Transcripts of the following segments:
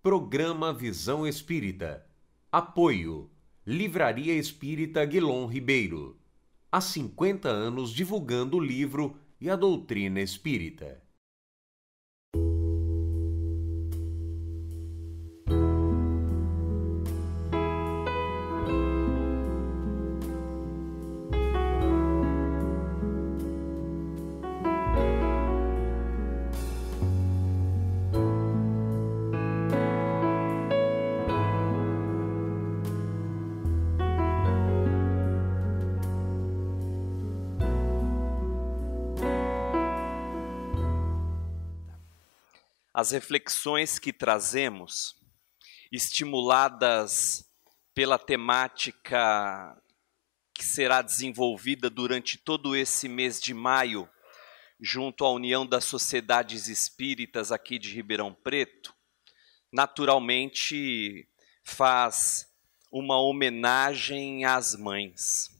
Programa Visão Espírita. Apoio. Livraria Espírita Guilom Ribeiro. Há 50 anos divulgando o livro e a doutrina espírita. As reflexões que trazemos, estimuladas pela temática que será desenvolvida durante todo esse mês de maio, junto à União das Sociedades Espíritas aqui de Ribeirão Preto, naturalmente faz uma homenagem às mães.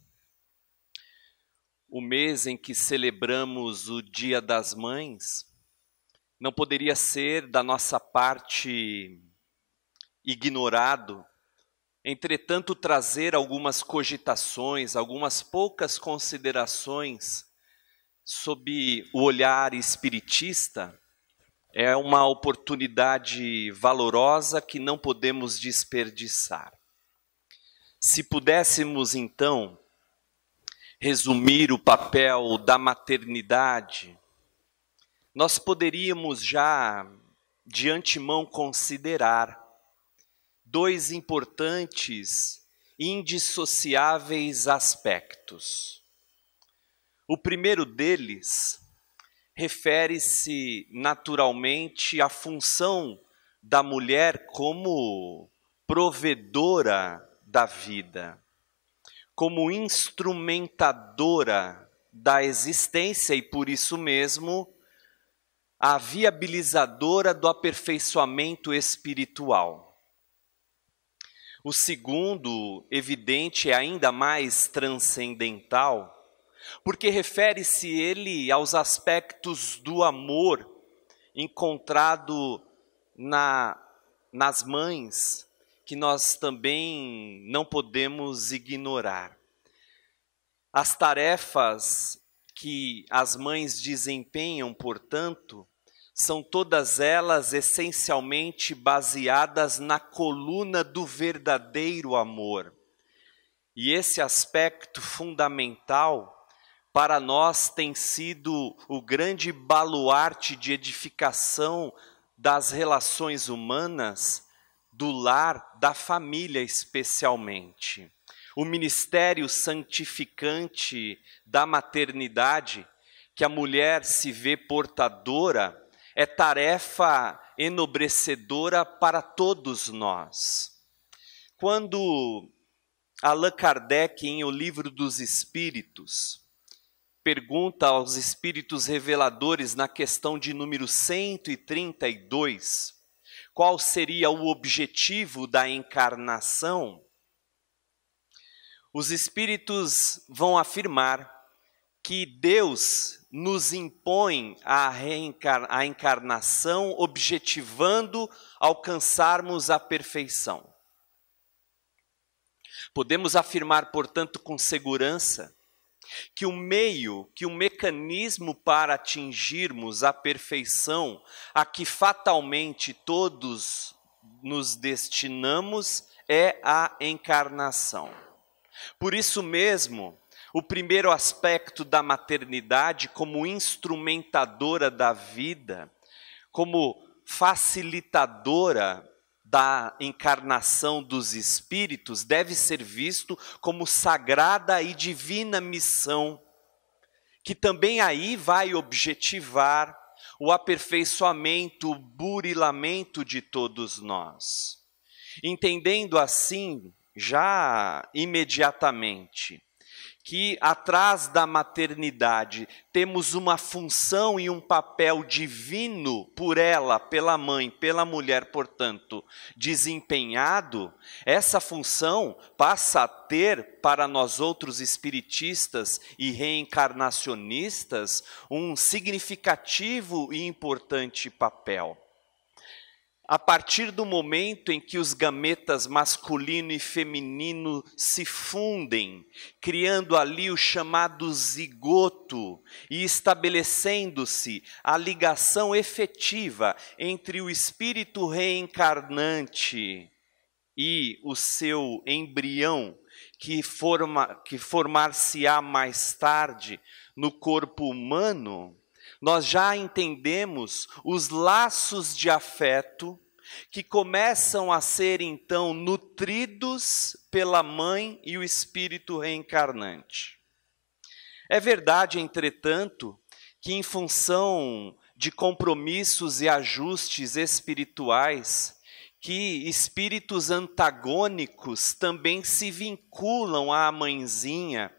O mês em que celebramos o Dia das Mães não poderia ser da nossa parte ignorado, entretanto trazer algumas cogitações, algumas poucas considerações sob o olhar espiritista, é uma oportunidade valorosa que não podemos desperdiçar. Se pudéssemos então resumir o papel da maternidade, nós poderíamos já de antemão considerar dois importantes e indissociáveis aspectos. O primeiro deles refere-se naturalmente à função da mulher como provedora da vida, como instrumentadora da existência e por isso mesmo a viabilizadora do aperfeiçoamento espiritual. O segundo, evidente, é ainda mais transcendental, porque refere-se ele aos aspectos do amor encontrado nas mães, que nós também não podemos ignorar. As tarefas que as mães desempenham, portanto, são todas elas essencialmente baseadas na coluna do verdadeiro amor. E esse aspecto fundamental para nós tem sido o grande baluarte de edificação das relações humanas, do lar, da família especialmente. O ministério santificante da maternidade, que a mulher se vê portadora, é tarefa enobrecedora para todos nós. Quando Allan Kardec, em O Livro dos Espíritos, pergunta aos espíritos reveladores na questão de número 132, qual seria o objetivo da encarnação, os espíritos vão afirmar que Deus nos impõe a encarnação objetivando alcançarmos a perfeição. Podemos afirmar, portanto, com segurança, que o mecanismo para atingirmos a perfeição a que fatalmente todos nos destinamos é a encarnação. Por isso mesmo, o primeiro aspecto da maternidade como instrumentadora da vida, como facilitadora da encarnação dos espíritos, deve ser visto como sagrada e divina missão, que também aí vai objetivar o aperfeiçoamento, o burilamento de todos nós. Entendendo assim, já imediatamente, que atrás da maternidade temos uma função e um papel divino por ela, pela mãe, pela mulher, portanto, desempenhado, essa função passa a ter, para nós outros espiritistas e reencarnacionistas, um significativo e importante papel. A partir do momento em que os gametas masculino e feminino se fundem, criando ali o chamado zigoto e estabelecendo-se a ligação efetiva entre o espírito reencarnante e o seu embrião, que formar-se-á mais tarde no corpo humano, nós já entendemos os laços de afeto que começam a ser então nutridos pela mãe e o espírito reencarnante. É verdade, entretanto, que em função de compromissos e ajustes espirituais, que espíritos antagônicos também se vinculam à mãezinha,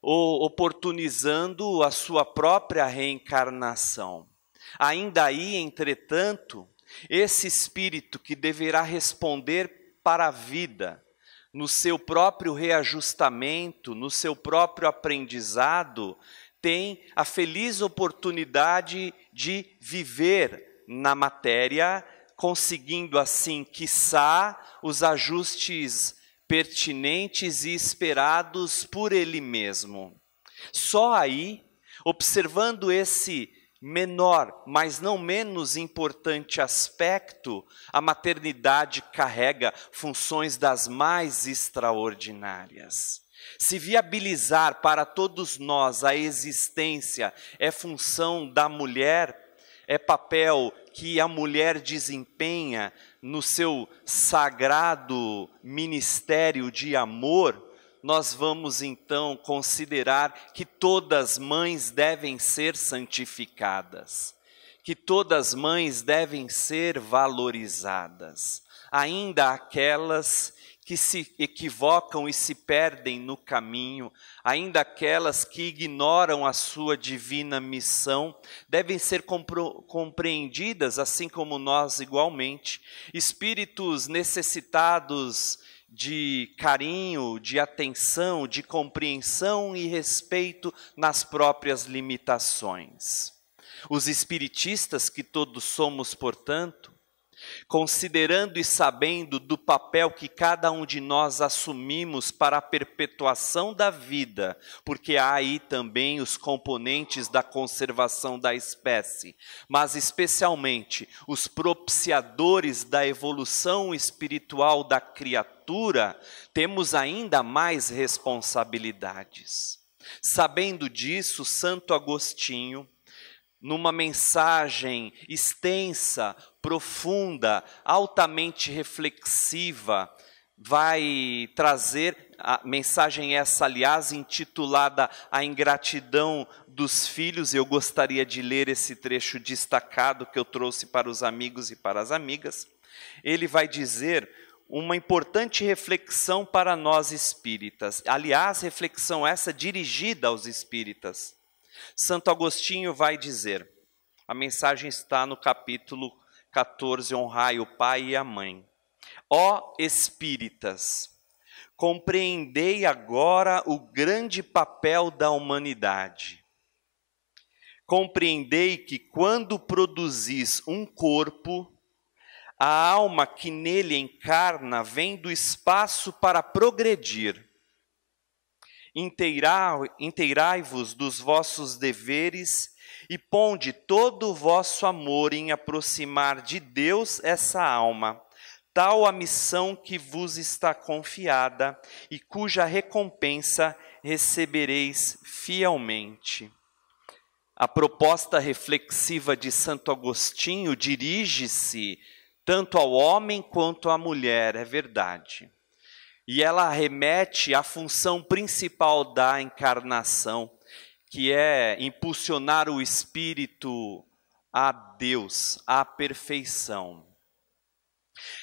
oportunizando a sua própria reencarnação. Ainda aí, entretanto, esse espírito que deverá responder para a vida, no seu próprio reajustamento, no seu próprio aprendizado, tem a feliz oportunidade de viver na matéria, conseguindo assim, quiçá, os ajustes pertinentes e esperados por ele mesmo. Só aí, observando esse menor, mas não menos importante aspecto, a maternidade carrega funções das mais extraordinárias. Se viabilizar para todos nós a existência é função da mulher, é papel que a mulher desempenha no seu sagrado ministério de amor, nós vamos então considerar que todas mães devem ser santificadas, que todas mães devem ser valorizadas, ainda aquelas que se equivocam e se perdem no caminho, ainda aquelas que ignoram a sua divina missão, devem ser compreendidas, assim como nós igualmente, espíritos necessitados de carinho, de atenção, de compreensão e respeito nas próprias limitações. Os espiritistas, que todos somos, portanto, considerando e sabendo do papel que cada um de nós assumimos para a perpetuação da vida, porque há aí também os componentes da conservação da espécie, mas especialmente os propiciadores da evolução espiritual da criatura, temos ainda mais responsabilidades. Sabendo disso, Santo Agostinho, numa mensagem extensa, profunda, altamente reflexiva, vai trazer a mensagem essa, aliás, intitulada A Ingratidão dos Filhos. Eu gostaria de ler esse trecho destacado que eu trouxe para os amigos e para as amigas. Ele vai dizer uma importante reflexão para nós espíritas, aliás, reflexão essa dirigida aos espíritas. Santo Agostinho vai dizer, a mensagem está no capítulo 14, honrai o pai e a mãe. Ó espíritas, compreendei agora o grande papel da humanidade. Compreendei que quando produzis um corpo, a alma que nele encarna vem do espaço para progredir. Inteirai-vos dos vossos deveres e ponde todo o vosso amor em aproximar de Deus essa alma, tal a missão que vos está confiada e cuja recompensa recebereis fielmente. A proposta reflexiva de Santo Agostinho dirige-se tanto ao homem quanto à mulher, é verdade. E ela remete à função principal da encarnação, que é impulsionar o espírito a Deus, à perfeição.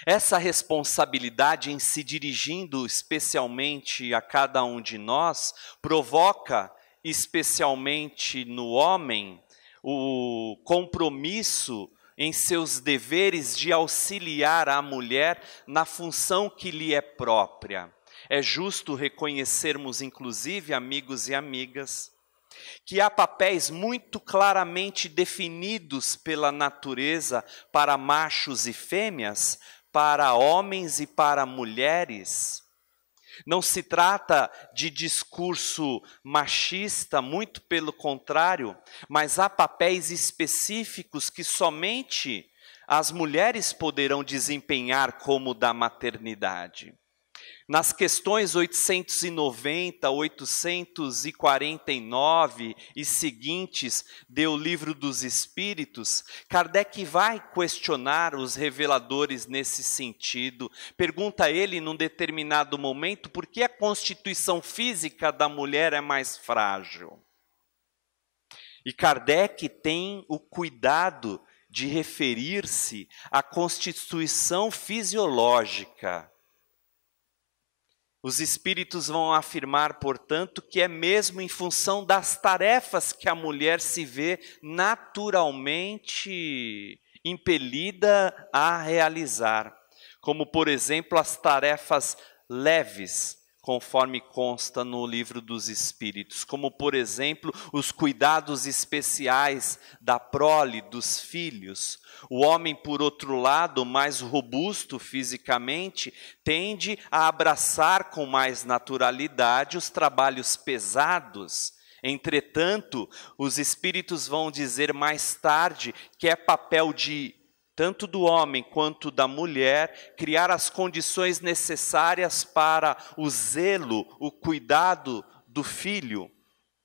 Essa responsabilidade em se dirigindo especialmente a cada um de nós, provoca especialmente no homem o compromisso em seus deveres de auxiliar a mulher na função que lhe é própria. É justo reconhecermos, inclusive, amigos e amigas, que há papéis muito claramente definidos pela natureza para machos e fêmeas, para homens e para mulheres. Não se trata de discurso machista, muito pelo contrário, mas há papéis específicos que somente as mulheres poderão desempenhar, como o da maternidade. Nas questões 890, 849 e seguintes do Livro dos Espíritos, Kardec vai questionar os reveladores nesse sentido. Pergunta a ele, num determinado momento, por que a constituição física da mulher é mais frágil. E Kardec tem o cuidado de referir-se à constituição fisiológica. Os espíritos vão afirmar, portanto, que é mesmo em função das tarefas que a mulher se vê naturalmente impelida a realizar, como, por exemplo, as tarefas leves, conforme consta no Livro dos Espíritos, como, por exemplo, os cuidados especiais da prole, dos filhos. O homem, por outro lado, mais robusto fisicamente, tende a abraçar com mais naturalidade os trabalhos pesados. Entretanto, os espíritos vão dizer mais tarde que é papel tanto do homem quanto da mulher, criar as condições necessárias para o zelo, o cuidado do filho,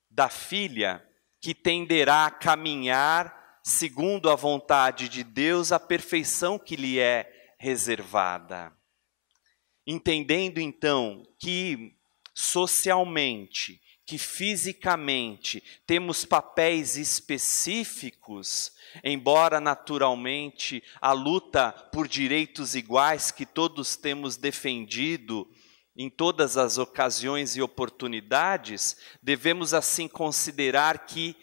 da filha, que tenderá a caminhar segundo a vontade de Deus, a perfeição que lhe é reservada. Entendendo então que socialmente, que fisicamente temos papéis específicos, embora naturalmente a luta por direitos iguais que todos temos defendido em todas as ocasiões e oportunidades, devemos assim considerar que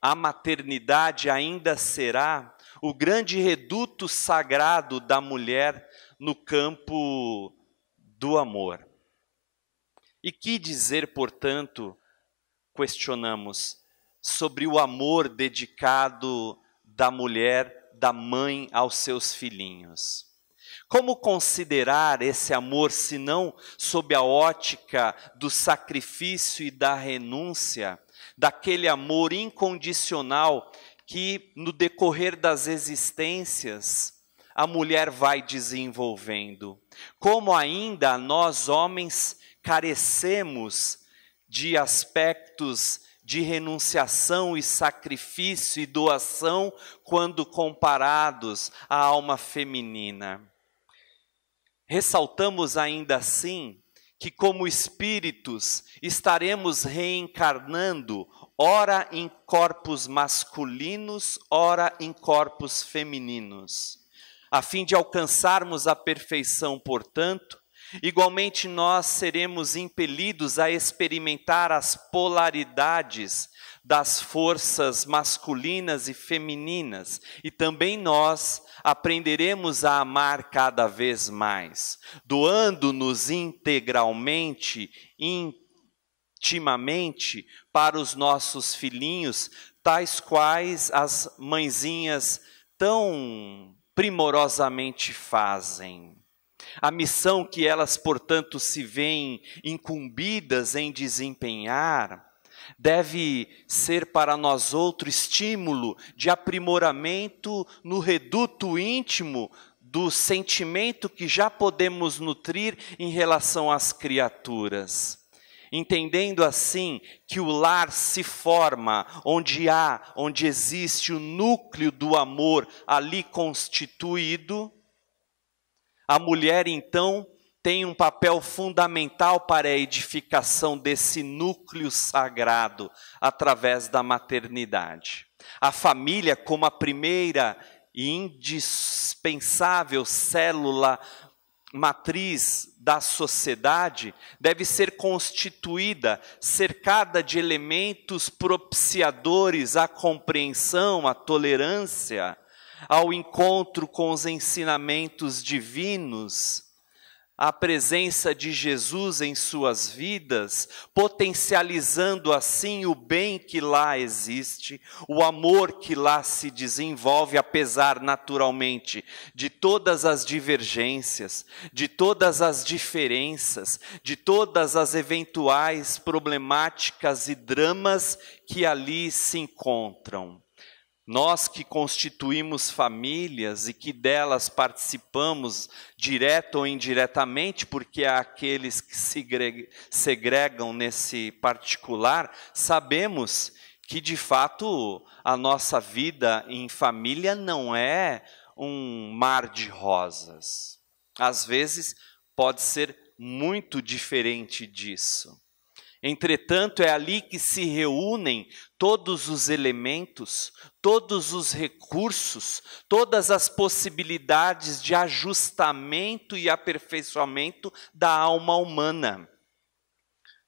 a maternidade ainda será o grande reduto sagrado da mulher no campo do amor. E que dizer, portanto, questionamos, sobre o amor dedicado da mulher, da mãe aos seus filhinhos? Como considerar esse amor, se não sob a ótica do sacrifício e da renúncia, daquele amor incondicional que, no decorrer das existências, a mulher vai desenvolvendo? Como ainda nós, homens, carecemos de aspectos de renunciação e sacrifício e doação quando comparados à alma feminina. Ressaltamos ainda assim que, como espíritos, estaremos reencarnando, ora em corpos masculinos, ora em corpos femininos. A fim de alcançarmos a perfeição, portanto, igualmente nós seremos impelidos a experimentar as polaridades das forças masculinas e femininas, e também nós aprenderemos a amar cada vez mais, doando-nos integralmente, intimamente para os nossos filhinhos, tais quais as mãezinhas tão primorosamente fazem. A missão que elas, portanto, se veem incumbidas em desempenhar, deve ser para nós outro estímulo de aprimoramento no reduto íntimo do sentimento que já podemos nutrir em relação às criaturas. Entendendo assim que o lar se forma onde existe o núcleo do amor ali constituído, a mulher, então, tem um papel fundamental para a edificação desse núcleo sagrado através da maternidade. A família, como a primeira e indispensável célula matriz da sociedade, deve ser constituída, cercada de elementos propiciadores à compreensão, à tolerância, ao encontro com os ensinamentos divinos, a presença de Jesus em suas vidas, potencializando assim o bem que lá existe, o amor que lá se desenvolve, apesar naturalmente de todas as divergências, de todas as diferenças, de todas as eventuais problemáticas e dramas que ali se encontram. Nós que constituímos famílias e que delas participamos direto ou indiretamente, porque há aqueles que se segregam nesse particular, sabemos que de fato a nossa vida em família não é um mar de rosas. Às vezes pode ser muito diferente disso. Entretanto, é ali que se reúnem todos os elementos, todos os recursos, todas as possibilidades de ajustamento e aperfeiçoamento da alma humana.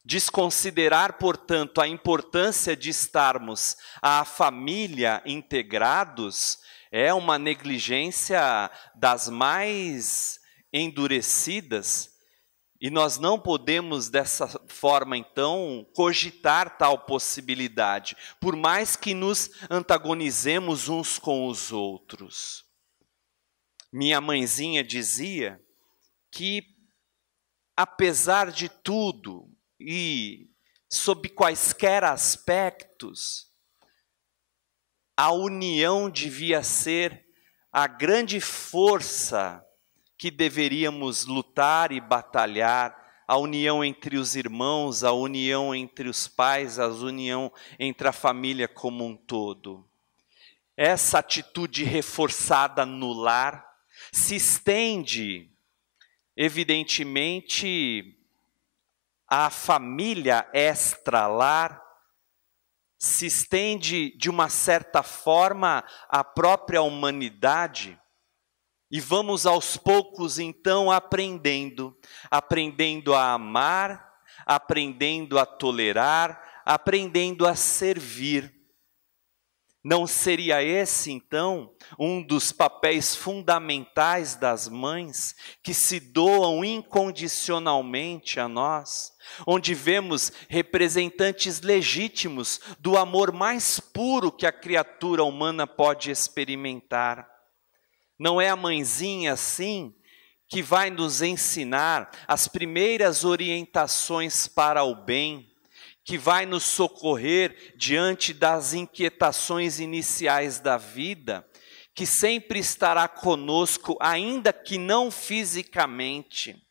Desconsiderar, portanto, a importância de estarmos a família integrados é uma negligência das mais endurecidas. E nós não podemos, dessa forma, então, cogitar tal possibilidade, por mais que nos antagonizemos uns com os outros. Minha mãezinha dizia que, apesar de tudo e sob quaisquer aspectos, a união devia ser a grande força que deveríamos lutar e batalhar, a união entre os irmãos, a união entre os pais, a união entre a família como um todo. Essa atitude reforçada no lar se estende, evidentemente, à família extra-lar, se estende, de uma certa forma, à própria humanidade. E vamos aos poucos, então, aprendendo a amar, aprendendo a tolerar, aprendendo a servir. Não seria esse, então, um dos papéis fundamentais das mães, que se doam incondicionalmente a nós, onde vemos representantes legítimos do amor mais puro que a criatura humana pode experimentar? Não é a mãezinha, sim, que vai nos ensinar as primeiras orientações para o bem, que vai nos socorrer diante das inquietações iniciais da vida, que sempre estará conosco, ainda que não fisicamente.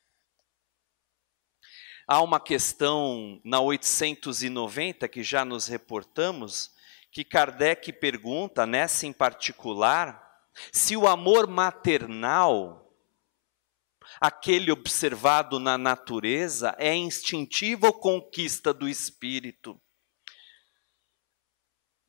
Há uma questão na 890, que já nos reportamos, que Kardec pergunta, nessa em particular, se o amor maternal, aquele observado na natureza, é instintivo ou conquista do espírito.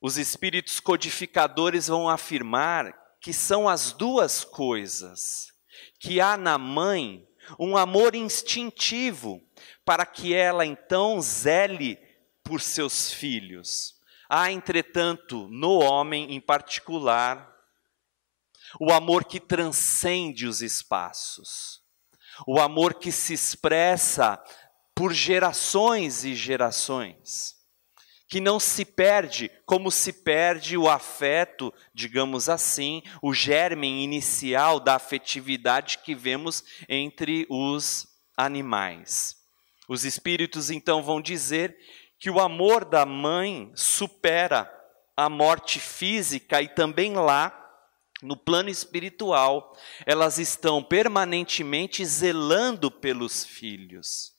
Os espíritos codificadores vão afirmar que são as duas coisas, que há na mãe um amor instintivo, para que ela então zele por seus filhos. Há, entretanto, no homem em particular, o amor que transcende os espaços, o amor que se expressa por gerações e gerações, que não se perde como se perde o afeto, digamos assim, o germe inicial da afetividade que vemos entre os animais. Os espíritos então vão dizer que o amor da mãe supera a morte física, e também lá, no plano espiritual, elas estão permanentemente zelando pelos filhos.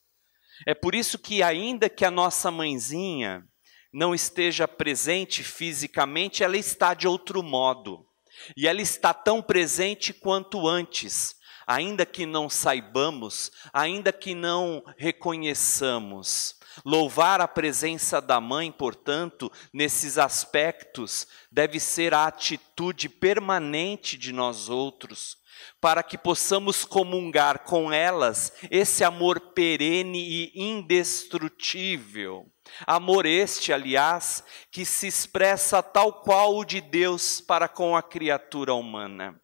É por isso que, ainda que a nossa mãezinha não esteja presente fisicamente, ela está de outro modo. E ela está tão presente quanto antes, ainda que não saibamos, ainda que não reconheçamos. Louvar a presença da mãe, portanto, nesses aspectos, deve ser a atitude permanente de nós outros, para que possamos comungar com elas esse amor perene e indestrutível. Amor este, aliás, que se expressa tal qual o de Deus para com a criatura humana.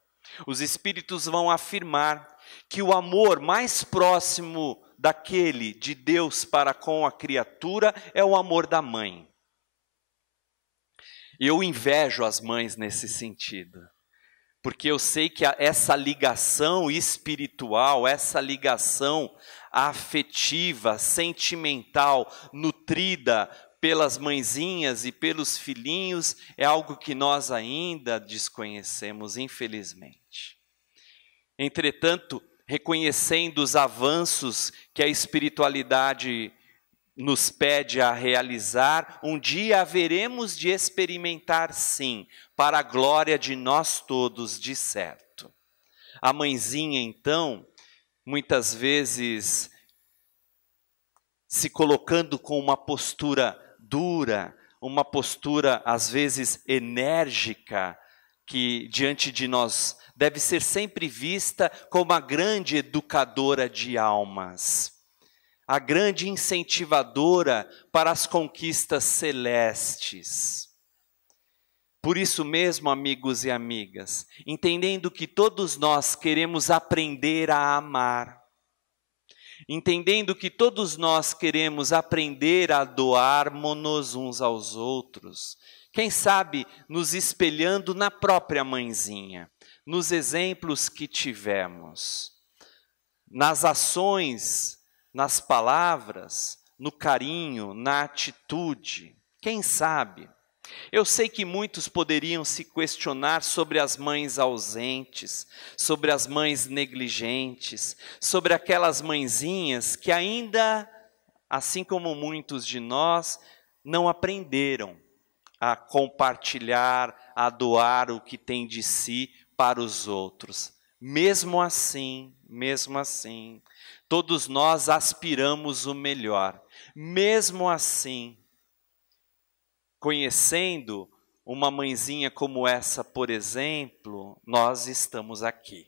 Os espíritos vão afirmar que o amor mais próximo daquele de Deus para com a criatura é o amor da mãe. Eu invejo as mães nesse sentido, porque eu sei que essa ligação espiritual, essa ligação afetiva, sentimental, nutrida pelas mãezinhas e pelos filhinhos, é algo que nós ainda desconhecemos, infelizmente. Entretanto, reconhecendo os avanços que a espiritualidade nos pede a realizar, um dia haveremos de experimentar sim, para a glória de nós todos, de certo. A mãezinha, então, muitas vezes se colocando com uma postura dura, uma postura às vezes enérgica, que diante de nós deve ser sempre vista como a grande educadora de almas, a grande incentivadora para as conquistas celestes. Por isso mesmo, amigos e amigas, entendendo que todos nós queremos aprender a amar, entendendo que todos nós queremos aprender a doarmos-nos uns aos outros, quem sabe nos espelhando na própria mãezinha, nos exemplos que tivemos, nas ações, nas palavras, no carinho, na atitude, quem sabe? Eu sei que muitos poderiam se questionar sobre as mães ausentes, sobre as mães negligentes, sobre aquelas mãezinhas que ainda, assim como muitos de nós, não aprenderam a compartilhar, a doar o que tem de si para os outros. Mesmo assim, todos nós aspiramos o melhor. Mesmo assim, conhecendo uma mãezinha como essa, por exemplo, nós estamos aqui.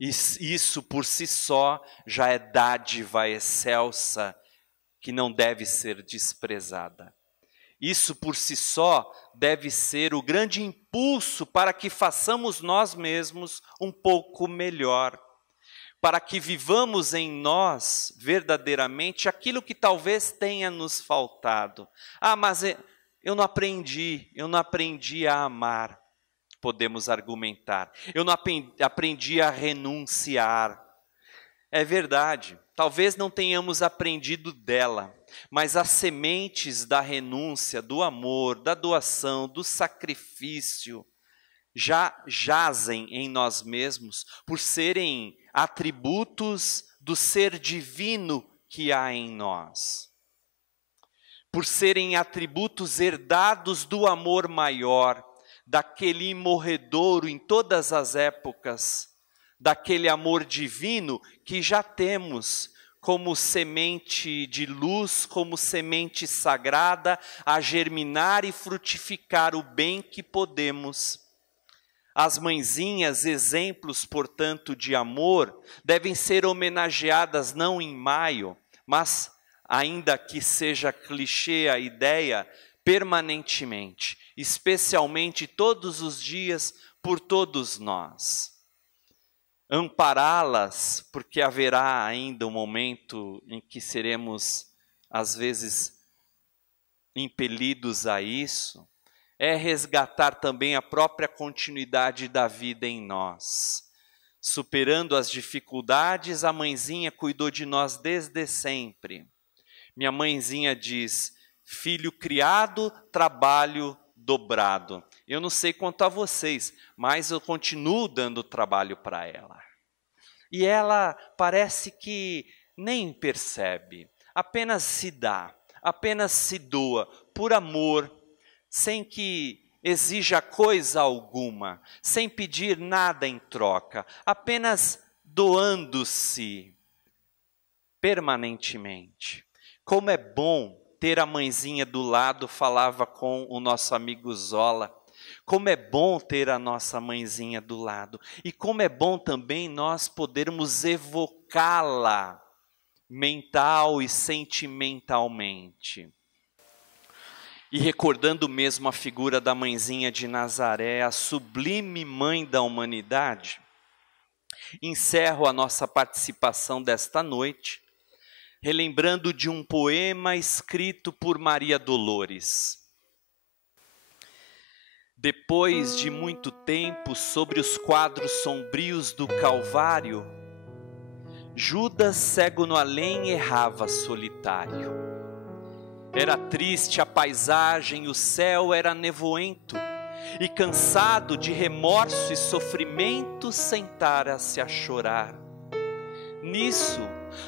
Isso por si só já é dádiva excelsa que não deve ser desprezada. Isso por si só deve ser o grande impulso para que façamos nós mesmos um pouco melhor, para que vivamos em nós verdadeiramente aquilo que talvez tenha nos faltado. Ah, mas eu não aprendi a amar, podemos argumentar. Eu não aprendi a renunciar. É verdade, talvez não tenhamos aprendido dela, mas as sementes da renúncia, do amor, da doação, do sacrifício, já jazem em nós mesmos por serem atributos do ser divino que há em nós, por serem atributos herdados do amor maior, daquele imorredouro em todas as épocas, daquele amor divino que já temos como semente de luz, como semente sagrada, a germinar e frutificar o bem que podemos. As mãezinhas, exemplos, portanto, de amor, devem ser homenageadas não em maio, mas, ainda que seja clichê a ideia, permanentemente, especialmente todos os dias, por todos nós. Ampará-las, porque haverá ainda um momento em que seremos, às vezes, impelidos a isso, é resgatar também a própria continuidade da vida em nós. Superando as dificuldades, a mãezinha cuidou de nós desde sempre. Minha mãezinha diz: filho criado, trabalho dobrado. Eu não sei quanto a vocês, mas eu continuo dando trabalho para ela. E ela parece que nem percebe, apenas se dá, apenas se doa, por amor, sem que exija coisa alguma, sem pedir nada em troca, apenas doando-se permanentemente. Como é bom ter a mãezinha do lado, falava com o nosso amigo Zola. Como é bom ter a nossa mãezinha do lado. E como é bom também nós podermos evocá-la mental e sentimentalmente. E recordando mesmo a figura da mãezinha de Nazaré, a sublime mãe da humanidade, Encerro a nossa participação desta noite, relembrando de um poema escrito por Maria Dolores. Depois de muito tempo sobre os quadros sombrios do Calvário, Judas, cego no além, errava solitário. Era triste a paisagem, o céu era nevoento, e cansado de remorso e sofrimento, sentara-se a chorar. Nisso,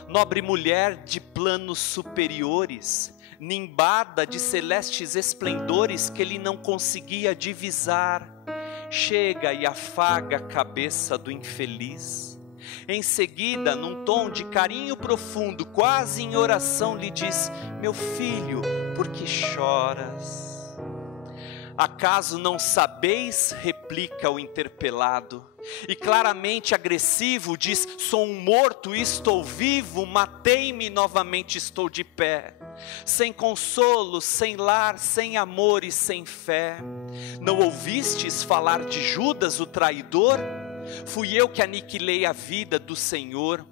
nobre mulher de planos superiores, nimbada de celestes esplendores que ele não conseguia divisar, chega e afaga a cabeça do infeliz. Em seguida, num tom de carinho profundo, quase em oração, lhe diz: meu filho, por que choras? Acaso não sabeis? Replica o interpelado, e claramente agressivo diz: sou um morto e estou vivo, matei-me e novamente estou de pé. Sem consolo, sem lar, sem amor e sem fé. Não ouvistes falar de Judas o traidor? Fui eu que aniquilei a vida do Senhor.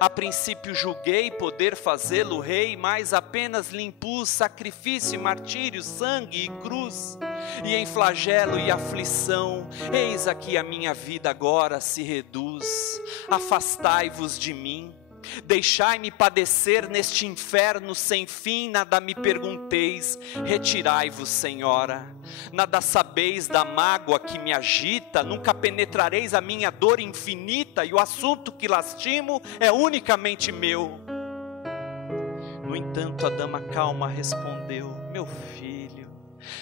A princípio julguei poder fazê-lo rei, mas apenas lhe impus sacrifício e martírio, sangue e cruz. E em flagelo e aflição, eis aqui a minha vida agora se reduz. Afastai-vos de mim, deixai-me padecer neste inferno sem fim. Nada me pergunteis, retirai-vos, Senhora. Nada sabeis da mágoa que me agita, nunca penetrareis a minha dor infinita, e o assunto que lastimo é unicamente meu. No entanto, a dama calma respondeu: meu filho,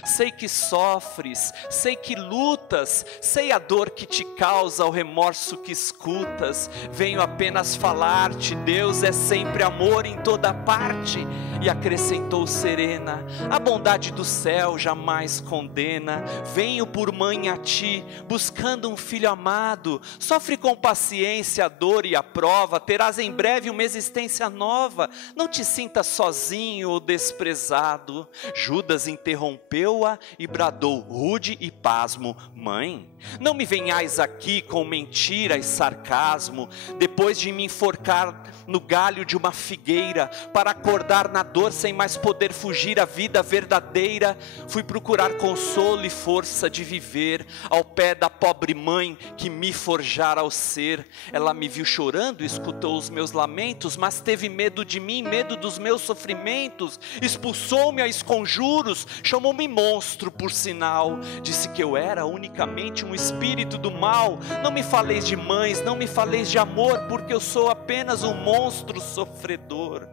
sei que sofres, sei que lutas, sei a dor que te causa, o remorso que escutas. Venho apenas falar-te, Deus é sempre amor em toda parte. E acrescentou serena: a bondade do céu jamais condena. Venho por mãe a ti, buscando um filho amado. Sofre com paciência a dor e a prova, terás em breve uma existência nova. Não te sintas sozinho ou desprezado. Judas interrompeu-a e bradou rude e pasmo: mãe, não me venhais aqui com mentira e sarcasmo, depois de me enforcar no galho de uma figueira, para acordar na dor sem mais poder fugir à vida verdadeira. Fui procurar consolo e força de viver ao pé da pobre mãe que me forjara ao ser. Ela me viu chorando, escutou os meus lamentos, mas teve medo de mim, medo dos meus sofrimentos. Expulsou-me a esconjuros, chamou-me monstro por sinal, disse que eu era unicamente um espírito do mal. Não me faleis de mães, não me faleis de amor, porque eu sou apenas um monstro sofredor.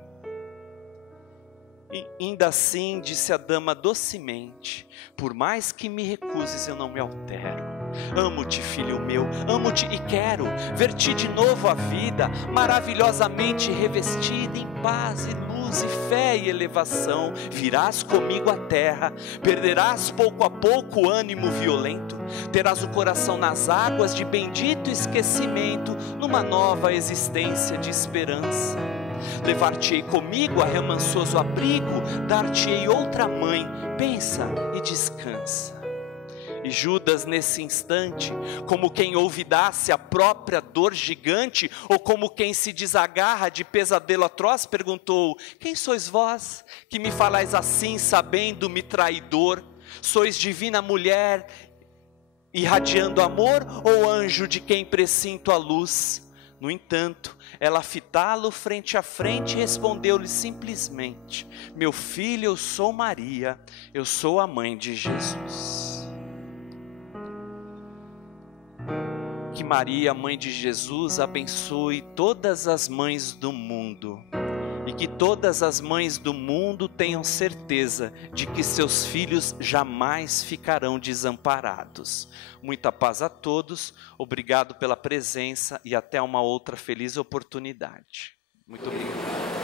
E ainda assim, disse a dama docemente: por mais que me recuses, eu não me altero. Amo-te, filho meu, amo-te e quero ver-te de novo a vida, maravilhosamente revestida em paz e luz e fé e elevação. Virás comigo à terra, perderás pouco a pouco o ânimo violento, terás o coração nas águas de bendito esquecimento, numa nova existência de esperança. Levar-te-ei comigo a remansoso abrigo, dar-te-ei outra mãe, pensa e descansa. E Judas nesse instante, como quem olvidasse a própria dor gigante, ou como quem se desagarra de pesadelo atroz, perguntou: quem sois vós, que me falais assim, sabendo-me traidor? Sois divina mulher, irradiando amor, ou anjo de quem presinto a luz? No entanto, ela, fitá-lo frente a frente, respondeu-lhe simplesmente: meu filho, eu sou Maria, eu sou a mãe de Jesus. Que Maria, mãe de Jesus, abençoe todas as mães do mundo, e que todas as mães do mundo tenham certeza de que seus filhos jamais ficarão desamparados. Muita paz a todos, obrigado pela presença e até uma outra feliz oportunidade. Muito obrigado.